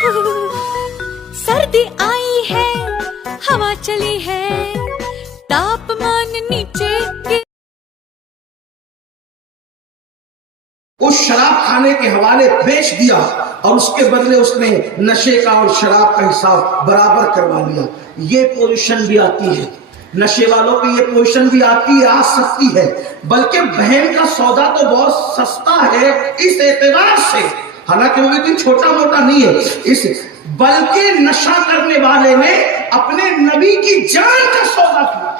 सर्दी आई है, हवा चली है, तापमान नीचे गिर। उस शराब खाने के हवाले बेच दिया और उसके बदले उसने नशे का और शराब का हिसाब बराबर करवा लिया। ये पोजीशन भी आती है, नशे वालों की ये पोजीशन भी आती है, आ सकती है। बल्कि बहन का सौदा तो बहुत सस्ता है इस एतबार से, हालांकि वो भी छोटा मोटा नहीं है, इस बल्कि नशा करने वाले ने अपने नबी की जान का सौदा किया।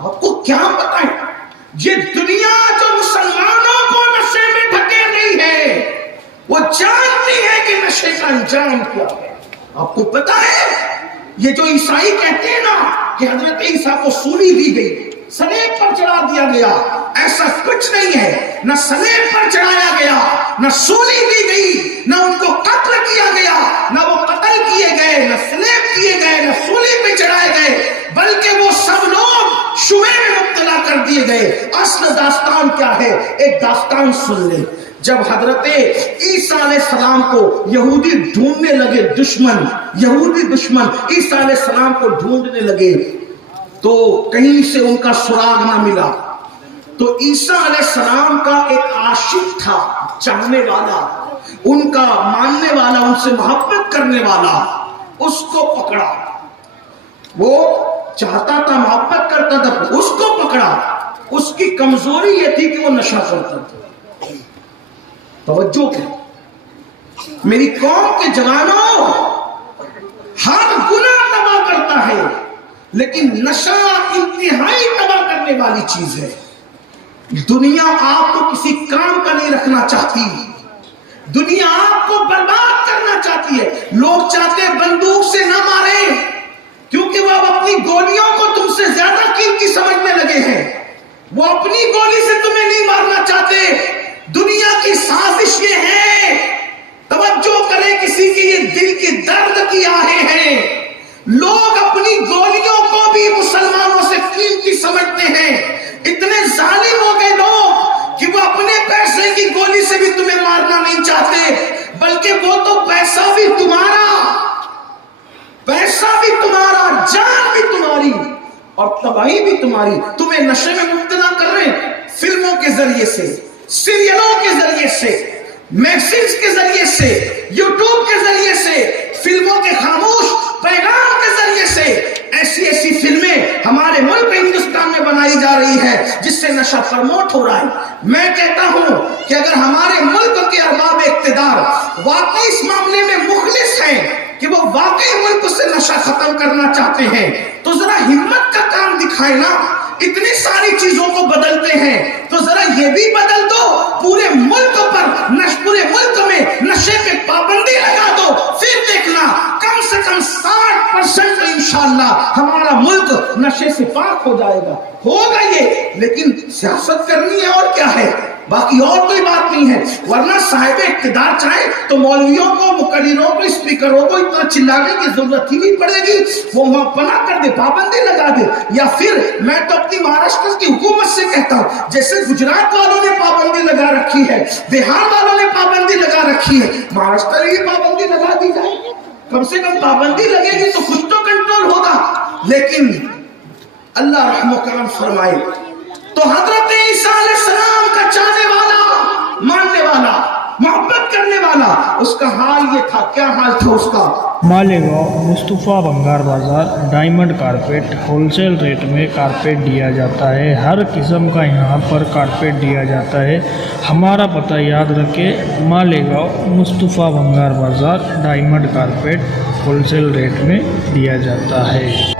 आपको क्या पता है, ये दुनिया जो मुसलमानों को नशे में ढकेल रही है, वो जानती है कि नशे का अंजाम क्या है। आपको पता है, ये जो ईसाई कहते हैं ना कि हजरत ईसा को सूली दी गई, सलेब पर चढ़ा दिया गया, ऐसा कुछ नहीं है। न सलेब पर चढ़ाया गया, न सूली दी गई, न उनको कत्ल किया गया, न वो कत्ल किए गए, न सलेब किए गए, न सूली पे चढ़ाए गए, बल्कि वो सब लोग शुबे में मुब्तला कर दिए गए। असल दास्तान क्या है, एक दास्तान सुन ले। जब हजरत ईसा अलैहिस्सलाम को यहूदी ढूंढने लगे, यहूदी दुश्मन ईसा अलैहिस्सलाम को ढूंढने लगे, तो कहीं से उनका सुराग ना मिला। तो ईसा अलैहिस्सलाम का एक आशिक था, चाहने वाला, उनका मानने वाला, उनसे मोहब्बत करने वाला, उसको पकड़ा। वो चाहता था, मोहब्बत करता था, उसको पकड़ा। उसकी कमजोरी ये थी कि वो नशा करता था। तवज्जो करें मेरी कौम के जवानों, हर गुनाह तबाह करता है, लेकिन नशा इंतहाई तबाह करने वाली चीज है। दुनिया आपको किसी काम का नहीं रखना चाहती, दुनिया आपको बर्बाद करना चाहती है। लोग चाहते हैं बंदूक से ना मारे, क्योंकि वो अब अपनी गोलियों को तुमसे ज्यादा कीमती समझने लगे हैं। वो अपनी गोली से तुम्हें नहीं मारना चाहते। दुनिया की साजिश ये है, तवज्जो करें, किसी के ये दिल के दर्द की आहें हैं। लोग अपनी गोलियों को भी मुसलमानों से कीमती समझते हैं। इतने जालिम हो गए लोग कि वो अपने पैसे की गोली से भी तुम्हें मारना नहीं चाहते, बल्कि वो तो पैसा भी तुम्हारा, जान भी तुम्हारी और तबाही भी तुम्हारी। तुम्हें नशे में मुब्तला कर रहे हैं, फिल्मों के जरिए से, सीरियलों के जरिए से, मैगजीन्स के जरिए से, यूट्यूब के जरिए से, फिल्मों के खामोश पैगाम के जरिए से ऐसी फिल्में हमारे मुल्क हिंदुस्तान में बनाई जा रही है जिससे नशा प्रमोट हो रहा है। मैं कहता हूं कि अगर हमारे मुल्क के अरबाब इख्तिदार वाकई इस मामले में मुखलिस हैं कि वो वाकई मुल्क से नशा खत्म करना चाहते हैं, तो जरा हिम्मत का काम दिखाए ना। इतनी सारी चीजों को बदलते हैं, तो जरा ये भी बदल दो, पूरे मुल्क में नशे पे पाबंदी लगा दो, फिर देखना कम से कम 60% तो इंशाअल्लाह हमारा मुल्क नशे से पाक हो जाएगा। होगा ये, लेकिन सियासत करनी है और क्या है, बाकी और कोई बात नहीं है। वरना साहिब इख्तिदार चाहे तो मौलवियों को, मुकर्रिरों को, स्पीकरों को इतना चिल्लाने की जरूरत ही नहीं पड़ेगी। वो मना कर दे, पाबंदी लगा दे। या फिर मैं तो अपनी महाराष्ट्र की हुकूमत से कहता हूँ, जैसे गुजरात वालों ने पाबंदी लगा रखी है, बिहार वालों ने पाबंदी लगा रखी है, महाराष्ट्र में पाबंदी लगा दी जाए। कम से कम पाबंदी लगेगी तो कुछ तो कंट्रोल होगा। लेकिन अल्लाह रहम करम फरमाए, तो हजरत ईसा अलैहिस्सलाम का चाहने वाला, मानने वाला, मोहब्बत करने वाला, उसका हाल ये था। क्या हाल था उसका? मालेगांव मुस्तफ़ा भंगार बाज़ार डायमंड कारपेट होलसेल रेट में कारपेट दिया जाता है। हर किस्म का यहाँ पर कारपेट दिया जाता है। हमारा पता याद रखें, मालेगांव मुस्तफ़ा भंगार बाज़ार डायमंड कारपेट होलसेल रेट में दिया जाता है।